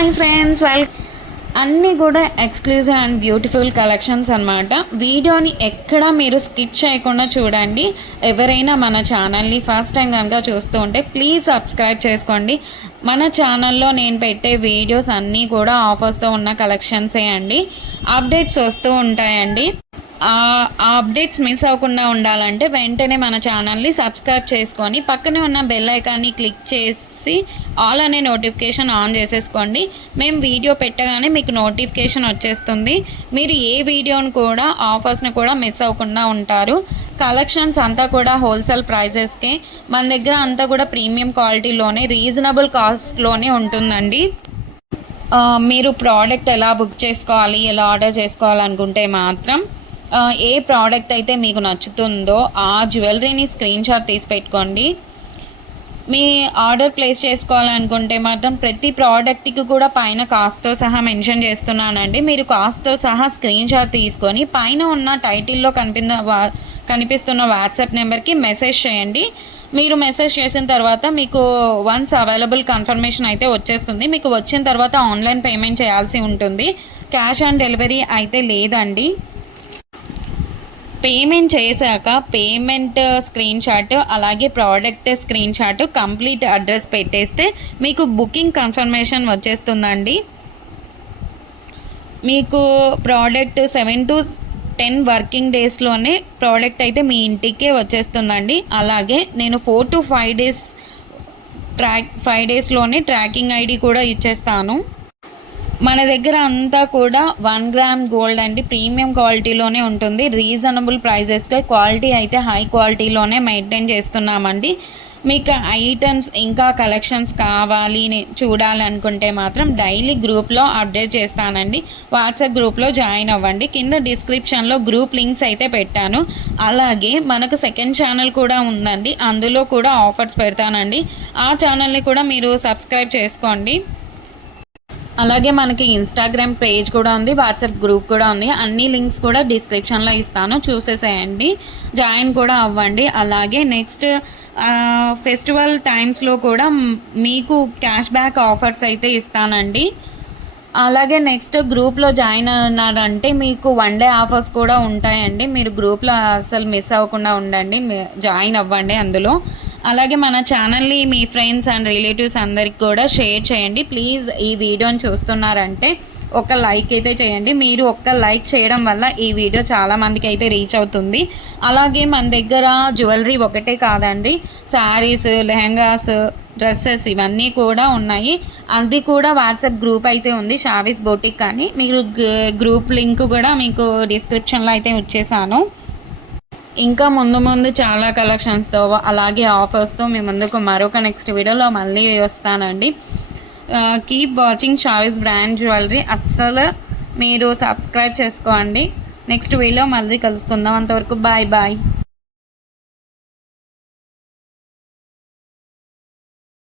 Hi friends, అన్నీ కూడా exclusive and beautiful collections అనమాట. వీడియోని ఎక్కడ మీరు స్కిప్ చేయకుండా చూడండి. ఎవరైనా మన ఛానల్ని ఫస్ట్ టైం కనుక చూస్తూ ఉంటే ప్లీజ్ సబ్స్క్రైబ్ చేసుకోండి. మన ఛానల్లో నేను పెట్టే వీడియోస్ అన్నీ కూడా ఆఫర్స్తో ఉన్న కలెక్షన్సే అండి. అప్డేట్స్ వస్తూ ఉంటాయండి. ఆ అప్డేట్స్ మిస్ అవ్వకుండా ఉండాలంటే వెంటనే మన ఛానల్ని సబ్స్క్రైబ్ చేసుకొని పక్కనే ఉన్న బెల్ ఐకాన్ని క్లిక్ చేసి ఆల్ అనే నోటిఫికేషన్ ఆన్ చేసేసుకోండి. మేము వీడియో పెట్టగానే మీకు నోటిఫికేషన్ వచ్చేస్తుంది. మీరు ఏ వీడియోని కూడా ఆఫర్స్ని కూడా మిస్ అవ్వకుండా ఉంటారు. కలెక్షన్స్ అంతా కూడా హోల్సేల్ ప్రైజెస్కే, మన దగ్గర అంతా కూడా ప్రీమియం క్వాలిటీలోనే రీజనబుల్ కాస్ట్లోనే ఉంటుందండి. మీరు ప్రోడక్ట్ ఎలా బుక్ చేసుకోవాలి, ఎలా ఆర్డర్ చేసుకోవాలనుకుంటే మాత్రం ఏ ప్రోడక్ట్ అయితే మీకు నచ్చుతుందో ఆ జ్యువెలరీని స్క్రీన్ షాట్ తీసి పెట్టుకోండి. మీ ఆర్డర్ ప్లేస్ చేసుకోవాలనుకుంటే మాత్రం ప్రతి ప్రోడక్ట్కి కూడా పైన కాస్ట్తో సహా మెన్షన్ చేస్తున్నానండి. మీరు కాస్ట్తో సహా స్క్రీన్ షాట్ తీసుకొని పైన ఉన్న టైటిల్లో కనిపిస్తున్న వాట్సాప్ నెంబర్కి మెసేజ్ చేయండి. మీరు మెసేజ్ చేసిన తర్వాత మీకు వన్స్ అవైలబుల్ కన్ఫర్మేషన్ అయితే వచ్చేస్తుంది. మీకు వచ్చిన తర్వాత ఆన్లైన్ పేమెంట్ చేయాల్సి ఉంటుంది. క్యాష్ ఆన్ డెలివరీ అయితే లేదండి. పేమెంట్ చేశాక పేమెంట్ స్క్రీన్ షాట్ అలాగే product screen shot complete address పెట్టేస్తే మీకు బుకింగ్ కన్ఫర్మేషన్ వచ్చేస్తుందండి. మీకు ప్రోడక్ట్ 7 to 10 వర్కింగ్ డేస్లోనే ప్రోడక్ట్ అయితే మీ ఇంటికే వచ్చేస్తుందండి. అలాగే నేను 4 to 5 డేస్లోనే ట్రాకింగ్ ఐడి కూడా ఇచ్చేస్తాను. మన దగ్గర అంతా కూడా 1 గ్రామ్ గోల్డ్ అండి, ప్రీమియం క్వాలిటీలోనే ఉంటుంది. రీజనబుల్ ప్రైజెస్గా క్వాలిటీ అయితే హై క్వాలిటీలోనే మెయింటైన్ చేస్తున్నామండి. మీకు ఐటమ్స్ ఇంకా కలెక్షన్స్ కావాలి చూడాలనుకుంటే మాత్రం డైలీ గ్రూప్లో అప్డేట్ చేస్తానండి. వాట్సాప్ గ్రూప్లో జాయిన్ అవ్వండి. కింద డిస్క్రిప్షన్లో గ్రూప్ లింక్స్ అయితే పెట్టాను. అలాగే మనకు సెకండ్ ఛానల్ కూడా ఉందండి, అందులో కూడా ఆఫర్స్ పెడతానండి. ఆ ఛానల్ని కూడా మీరు సబ్స్క్రైబ్ చేసుకోండి. అలాగే మనకి ఇన్స్టాగ్రామ్ పేజ్ కూడా ఉంది, వాట్సాప్ గ్రూప్ కూడా ఉంది. అన్ని లింక్స్ కూడా డిస్క్రిప్షన్లో ఇస్తాను, చూసేసేయండి, జాయిన్ కూడా అవ్వండి. అలాగే నెక్స్ట్ ఫెస్టివల్ టైమ్స్లో కూడా మీకు క్యాష్ బ్యాక్ ఆఫర్స్ అయితే ఇస్తానండి. అలాగే నెక్స్ట్ గ్రూప్లో జాయిన్ అన్నారంటే మీకు 1 day ఆఫర్స్ కూడా ఉంటాయండి. మీరు గ్రూప్లో అసలు మిస్ అవ్వకుండా ఉండండి, జాయిన్ అవ్వండి అందులో. అలాగే మన ఛానల్ని మీ ఫ్రెండ్స్ అండ్ రిలేటివ్స్ అందరికి కూడా షేర్ చేయండి. ప్లీజ్ ఈ వీడియోని చూస్తున్నారంటే ఒక లైక్ అయితే చేయండి. మీరు ఒక్క లైక్ చేయడం వల్ల ఈ వీడియో చాలామందికి అయితే రీచ్ అవుతుంది. అలాగే మన దగ్గర జ్యువెలరీ ఒకటే కాదండి, శారీస్, లెహంగాస్, డ్రెస్సెస్ ఇవన్నీ కూడా ఉన్నాయి. అది కూడా వాట్సాప్ గ్రూప్ అయితే ఉంది, షావీస్ బొటిక్ అని. మీరు గ్రూప్ లింక్ కూడా మీకు డిస్క్రిప్షన్లో అయితే వచ్చేసాను. ఇంకా ముందు చాలా కలెక్షన్స్తో అలాగే ఆఫర్స్తో మీ ముందుకు మరొక నెక్స్ట్ వీడియోలో మళ్ళీ వస్తానండి. Keep watching Shavis brand jewellery. అస్సలు మీరు సబ్స్క్రైబ్ చేసుకోండి. నెక్స్ట్ వీడియో మళ్ళీ కలుసుకుందాం. అంతవరకు బాయ్ బాయ్.